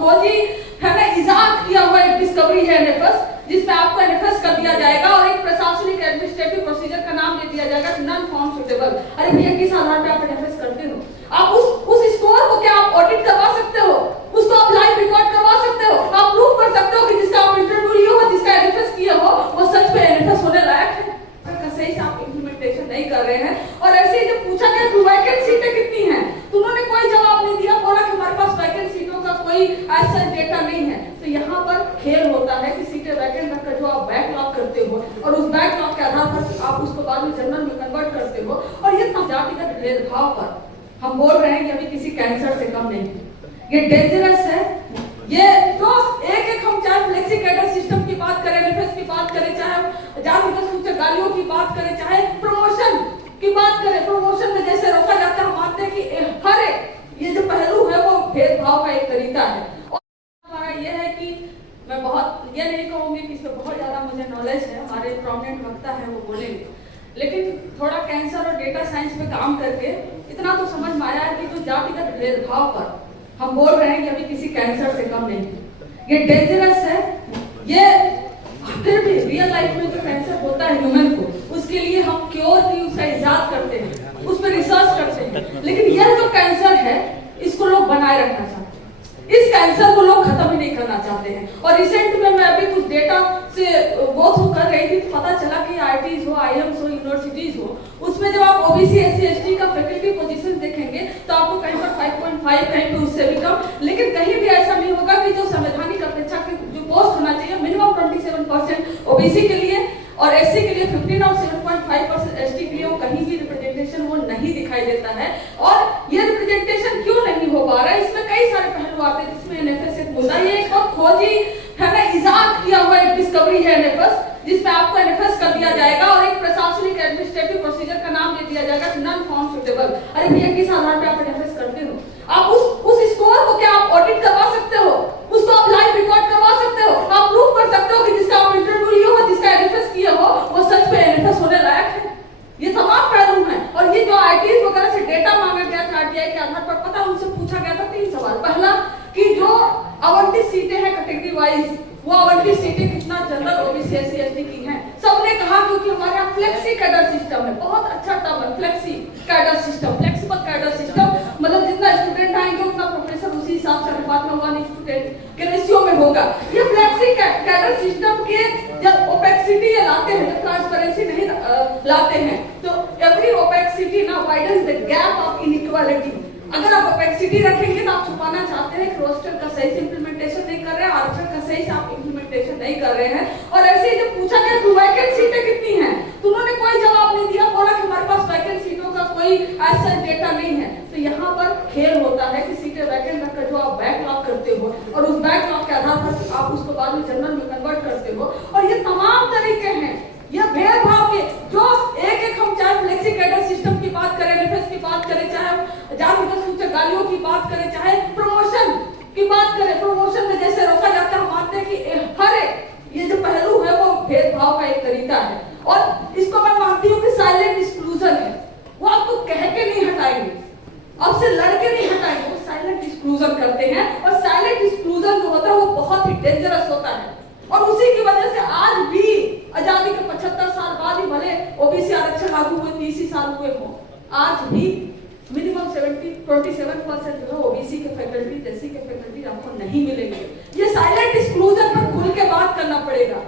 खोजी है ना, इजाद किया हुआ एक डिस्कवरी है एनएफएस, जिसमें आपको एनएफएस कर दिया जाएगा और एक प्रशासनिक एडमिनिस्ट्रेटिव प्रोसीजर का नाम दे दिया जाएगा नॉन फॉर्म सुटेबल। अरे भैया किस आधार पे आप एनएफएस करते हो? आप उस स्कोर को क्या आप ऑडिट करवा सकते हो? उसको आप लाइव रिकॉर्ड करवा सकते हो? आप प्रूव कर सकते हो कि जिसका आप इंटरव्यू लिए हो, जिसका एनएफएस किया हो, वो सच में एनएफएस होने लायक है? सही से आप इम्प्लीमेंटेशन नहीं कर रहे हैं। और ऐसे ही जब पूछा गया कि वैकेंट सीटें कितनी हैं, तो उन्होंने कोई जवाब नहीं दिया, बोला कि हमारे पास वैकेंट सीटों का कोई ऐसा डेटा नहीं है। तो यहाँ पर खेल होता है कि सीटें वैकेंट रखकर जो आप बैकलॉग करते हो और उस बैकलॉग के आधार पर आप उसको बाद में जनरल में कन्वर्ट करते हो। और ये जातिगत भेदभाव पर हम बोल रहे हैं कि अभी किसी कैंसर से कम नहीं, ये डेंजरस है। ये तो एक हम चाहे फ्लेक्सी कैडर सिस्टम की बात करें, एनएफएस की बात करें, चाहे जातिगत सूचक गालियों की बात करें, चाहे प्रमोशन की बात करें, प्रमोशन में जैसे रोका जाता है, हम मानते हैं कि हर एक ये जो पहलू है वो भेदभाव का एक तरीका है। और हमारा ये है कि मैं बहुत ये नहीं कहूंगी कि इसमें बहुत ज्यादा मुझे नॉलेज है, हमारे प्रोमिनेंट वक्ता है वो बोलेंगे, लेकिन थोड़ा कैंसर और डेटा साइंस में काम करके इतना तो समझ में आया है कि जो जातिगत भेदभाव पर हम बोल रहे हैं कि अभी किसी कैंसर से कम नहीं, ये डेंजरस है। ये फिर भी रियल लाइफ में जो कैंसर होता है ह्यूमन को, उसके लिए हम क्योर की उसका इजाद करते हैं, उस पर रिसर्च करते हैं, लेकिन यह जो कैंसर है इसको लोग बनाए रखना चाहते हैं, इस कैंसर को लोग खत्म ही नहीं करना चाहते हैं। और रिसेंट में मैं अभी कुछ डेटा से गो थ्रू कर रही थी, तो पता चला कि आईआईटीज हो, आईएम्स हो, यूनिवर्सिटीज हो, उसमें जब आप ओबीसी एससी एसटी का फैकल्टी पोजीशन देखेंगे तो आपको कहीं पर 5.5 कहीं पर उससे भी कम, लेकिन कहीं भी ऐसा नहीं होगा कि जो संवैधानिक अपेक्षा के जो पोस्ट होना चाहिए मिनिमम 27% ओबीसी के लिए और एससी के लिए 15 और 7.5% एसटी के लिए, वो कहीं भी रिप्रेजेंटेशन वो नहीं दिखाई देता है। और ये रिप्रेजेंटेशन क्यों नहीं हो पा रहा है, इसमें कई सारे पहलू आते हैं, जिसमें एनएफएस एक मुद्दा, ये एक बहुत खोजी है ना, इजाद किया हुआ एक डिस्कवरी है एनएफएस, जिसमें आपको एनएफएस कर दिया जाएगा और एक प्रशासनिक एडमिनिस्ट्रेटिव प्रोसीजर का नाम दे दिया जाएगा नॉन फॉर्म सुटेबल। अरे भैया किस आधार पे आप एनएफएस करते हो? आप उस स्कोर को क्या आप ऑडिट करवा सकते हो? उसको आप लाइव रिकॉर्ड करवा सकते हो? आप प्रूव कर सकते हो कि जिसका आप इंटरव्यू लिए हो, जिसका एनएफएस किया हो, वो सच में एनएफएस होने लायक है? ये तमाम पहलू हैं। और ये जो आईआईटीज वगैरह से डेटा मांगा गया था आरटीआई के आधार पर, पता उनसे पूछा गया था 3 सवाल। पहला कि जो आवंटित सीटें हैं कैटेगरी वाइज, वो आवंटित सीटें कितना जनरल ओबीसी एससी एसटी की हैं? सबने कहा क्योंकि हमारे यहाँ फ्लेक्सी कैडर सिस्टम है, बहुत अच्छा टर्म है flexi cadre system, flexible cadre system, मतलब जितना स्टूडेंट आएंगे उतना प्रोफेसर उसी हिसाब से अनुपात में होगा, स्टूडेंट के रेशियो में होगा। ये फ्लेक्सी कैडर सिस्टम के जब ओपेक्सिटी लाते हैं, जब ट्रांसपेरेंसी नहीं लाते हैं, तो एवरी ओपेक्सिटी ना widens the gap of inequality. अगर आप ओपेक्सिटी रखेंगे तो आप छुपाना चाहते हैं कि रोस्टर का सही से इंप्लीमेंटेशन नहीं कर रहे हैं, आरक्षण का सही से आप इंप्लीमेंटेशन नहीं कर रहे हैं। और ऐसे ही जब पूछा गया कि वैकेंट सीटें कितनी हैं, तो उन्होंने कोई जवाब नहीं दिया, बोला कि हमारे पास वैकेंट सीटों का कोई ऐसा डेटा नहीं है। तो यहाँ पर खेल होता है कि सीटें वैकेंट रखकर जो आप बैकलॉग करते हो और उस बैकलॉग के आधार पर आप उसको बाद में जनरल में कन्वर्ट करते हो। और ये तमाम तरीके हैं, ये भेदभाव के जो एक हम चाहे फ्लेक्सी कैडर सिस्टम की बात करें, एनएफएस की बात करें, चाहे जातिगत सूचक गालियों की बात करें, चाहे प्रमोशन की बात करें, प्रमोशन में जैसे रोका जाता है, हम मानते हैं कि हर एक ये जो पहलू है वो भेदभाव का एक तरीका है। और इसको मैं मानती हूँ कि साइलेंट एक्सक्लूजन है, वो आपको कह के नहीं हटाएंगे, आपसे लड़के नहीं हटाएंगे, वो साइलेंट एक्सक्लूजन करते हैं। और साइलेंट एक्सक्लूजन जो होता है वो बहुत ही डेंजरस होता है। और उसी की वजह से आज भी आजादी के 75 साल बाद ही भले ओबीसी आरक्षण लागू हुए 30 साल हुए हो, आज भी मिनिमम 27% जो है ओबीसी के फैकल्टी, एससी के फैकल्टी आपको नहीं मिलेंगे। ये साइलेंट एक्सक्लूजन पर खुल के बात करना पड़ेगा।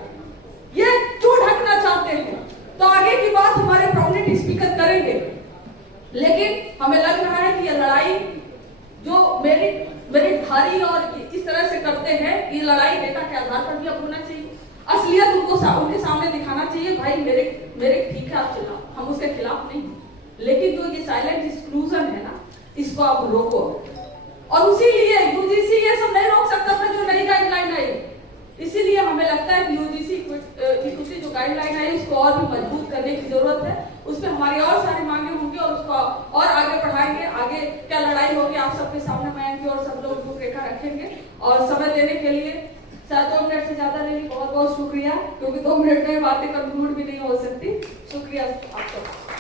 ये क्यों ढकना चाहते हैं? तो आगे की बात हमारे प्रोमिनेंट स्पीकर करेंगे, लेकिन हमें लग रहा है कि ये लड़ाई जो मेरिटधारी और इस तरह से करते हैं, ये लड़ाई डेटा के आधार पर भी अब होना चाहिए। असलियत उनको उनके सामने दिखाना चाहिए, भाई मेरे ठीक है आप चलाओ, हम उसके खिलाफ नहीं, लेकिन जो ये साइलेंट एक्सक्लूजन है ना, इसको आप रोको। और उसीलिए यूजीसी ये सब नहीं रोक सकता था जो नई गाइडलाइन आई, इसीलिए हमें लगता है कि यूजीसी इक्विटी जो गाइडलाइन आई उसको और भी मजबूत करने की जरूरत है। उसमें हमारी और सारी मांगे होंगी और उसको और आगे बढ़ाएंगे। आगे क्या लड़ाई होगी आप सबके सामने मैं और सब लोग रूपरेखा रखेंगे। और समय देने के लिए शायद 2 मिनट से ज्यादा नहीं, बहुत बहुत शुक्रिया, क्योंकि 2 मिनट में बातें कंक्लूड भी नहीं हो सकती। शुक्रिया आप सबका।